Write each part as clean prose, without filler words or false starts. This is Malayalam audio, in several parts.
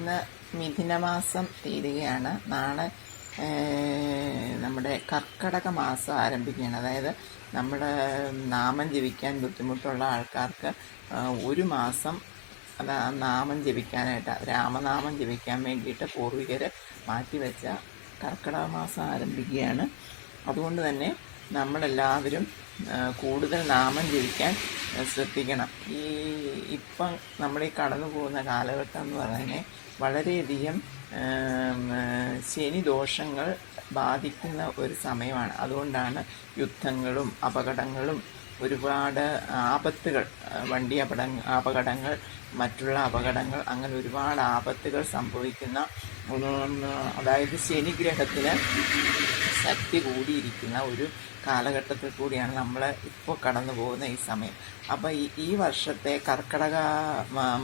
ഇന്ന് മിഥുനമാസം തീരുകയാണ്. നാളെ നമ്മുടെ കർക്കടക മാസം ആരംഭിക്കുകയാണ്. അതായത് നമ്മുടെ നാമം ജപിക്കാൻ ബുദ്ധിമുട്ടുള്ള ആൾക്കാർക്ക് ഒരു മാസം നാമം ജപിക്കാനായിട്ട്, രാമനാമം ജപിക്കാൻ വേണ്ടിയിട്ട് പൂർവികർ മാറ്റിവെച്ച കർക്കടക മാസം ആരംഭിക്കുകയാണ്. അതുകൊണ്ട് തന്നെ നമ്മളെല്ലാവരും കൂടുതൽ നാമം ജപിക്കാൻ ശ്രദ്ധിക്കണം. ഇപ്പം നമ്മൾ ഈ കടന്നു പോകുന്ന കാലഘട്ടം എന്ന് പറയുന്നത് വളരെയധികം ശനി ദോഷങ്ങൾ ബാധിക്കുന്ന ഒരു സമയമാണ്. അതുകൊണ്ടാണ് യുദ്ധങ്ങളും അപകടങ്ങളും ഒരുപാട് ആപത്തുകൾ, വണ്ടി അപകടങ്ങൾ, മറ്റുള്ള അപകടങ്ങൾ, അങ്ങനെ ഒരുപാട് ആപത്തുകൾ സംഭവിക്കുന്ന, അതായത് ശനിഗ്രഹത്തിന് ശക്തി കൂടിയിരിക്കുന്ന ഒരു കാലഘട്ടത്തിൽ കൂടിയാണ് നമ്മൾ ഇപ്പോൾ കടന്നു പോകുന്ന ഈ സമയം. അപ്പോൾ ഈ വർഷത്തെ കർക്കടക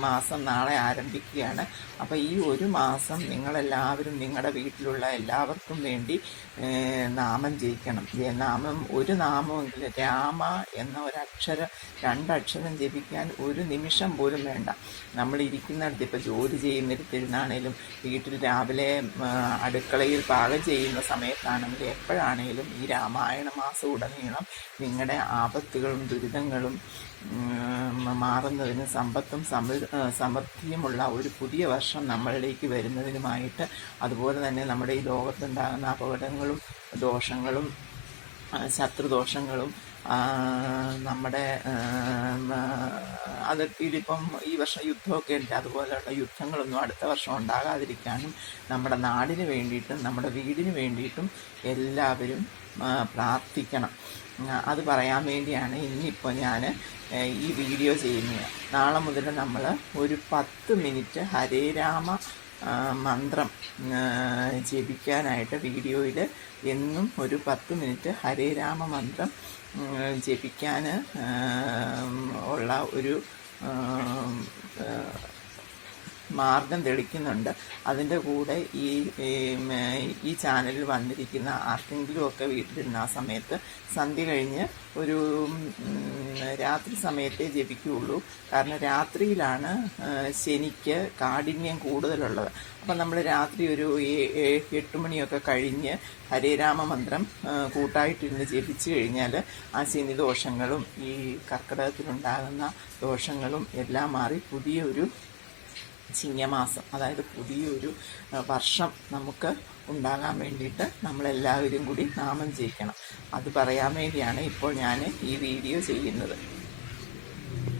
മാസം നാളെ ആരംഭിക്കുകയാണ്. അപ്പോൾ ഈ ഒരു മാസം നിങ്ങളെല്ലാവരും നിങ്ങളുടെ വീട്ടിലുള്ള എല്ലാവർക്കും വേണ്ടി നാമം ജപിക്കണം. നാമം, ഒരു നാമമെങ്കിലും, രാമ എന്ന ഒരക്ഷരം, രണ്ടക്ഷരം ജപിക്കാൻ ഒരു നിമിഷം പോലും വേണ്ട. നമ്മളിരിക്കുന്നിടത്ത്, ഇപ്പോൾ ജോലി ചെയ്യുന്നിടത്തിരുന്നാണേലും, വീട്ടിൽ രാവിലെ അടുക്കളയിൽ പാകം ചെയ്യുന്ന സമയത്താണെങ്കിലും, എപ്പോഴാണേലും ഈ രാമായണ മാസം ഉടനീളം നിങ്ങളുടെ ആപത്തുകളും ദുരിതങ്ങളും മാറുന്നതിന്, സമ്പത്തും സമൃദ്ധിയുമുള്ള ഒരു പുതിയ വർഷം നമ്മളിലേക്ക് വരുന്നതിനുമായിട്ട്, അതുപോലെ തന്നെ നമ്മുടെ ഈ ലോകത്തുണ്ടാകുന്ന അപകടങ്ങളും ദോഷങ്ങളും ശത്രുദോഷങ്ങളും നമ്മുടെ അതിർത്തിയിലിപ്പം ഈ വർഷം യുദ്ധമൊക്കെ ഉണ്ട്, അതുപോലെയുള്ള യുദ്ധങ്ങളൊന്നും അടുത്ത വർഷം ഉണ്ടാകാതിരിക്കാനും നമ്മുടെ നാടിന് വേണ്ടിയിട്ടും നമ്മുടെ വീടിന് വേണ്ടിയിട്ടും എല്ലാവരും പ്രാർത്ഥിക്കണം. അത് പറയാൻ വേണ്ടിയാണ് ഇന്നിപ്പോൾ ഞാൻ ഈ വീഡിയോ ചെയ്യുന്നത്. നാളെ മുതൽ നമ്മൾ ഒരു 10 മിനിറ്റ് ഹരേ രാമ മന്ത്രം ജപിക്കാനായിട്ട് വീഡിയോയിൽ എന്നും ഒരു 10 മിനിറ്റ് ഹരേ രാമ മന്ത്രം ജപിക്കാൻ ഉള്ള ഒരു മാർഗം തെളിക്കുന്നുണ്ട്. അതിൻ്റെ കൂടെ ഈ ചാനലിൽ വന്നിരിക്കുന്ന ആർക്കെങ്കിലുമൊക്കെ വീട്ടിലിരുന്ന ആ സമയത്ത് സന്ധ്യ കഴിഞ്ഞ് ഒരു രാത്രി സമയത്തേ ജപിക്കുകയുള്ളൂ. കാരണം രാത്രിയിലാണ് ശനിക്ക് കാഠിന്യം കൂടുതലുള്ളത്. അപ്പം നമ്മൾ രാത്രി ഒരു 8 മണിയൊക്കെ കഴിഞ്ഞ് ഹരേരാമ മന്ത്രം കൂട്ടായിട്ടിരുന്ന് ജപിച്ചു കഴിഞ്ഞാൽ ആ ശനി ദോഷങ്ങളും ഈ കർക്കിടകത്തിലുണ്ടാകുന്ന ദോഷങ്ങളും എല്ലാം മാറി പുതിയൊരു ചിങ്ങമാസം, അതായത് പുതിയൊരു വർഷം നമുക്ക് ഉണ്ടാകാൻ വേണ്ടിയിട്ട് നമ്മളെല്ലാവരും കൂടി നാമം ജപിക്കണം. അത് പറയാൻ വേണ്ടിയാണ് ഇപ്പോൾ ഞാൻ ഈ വീഡിയോ ചെയ്യുന്നത്.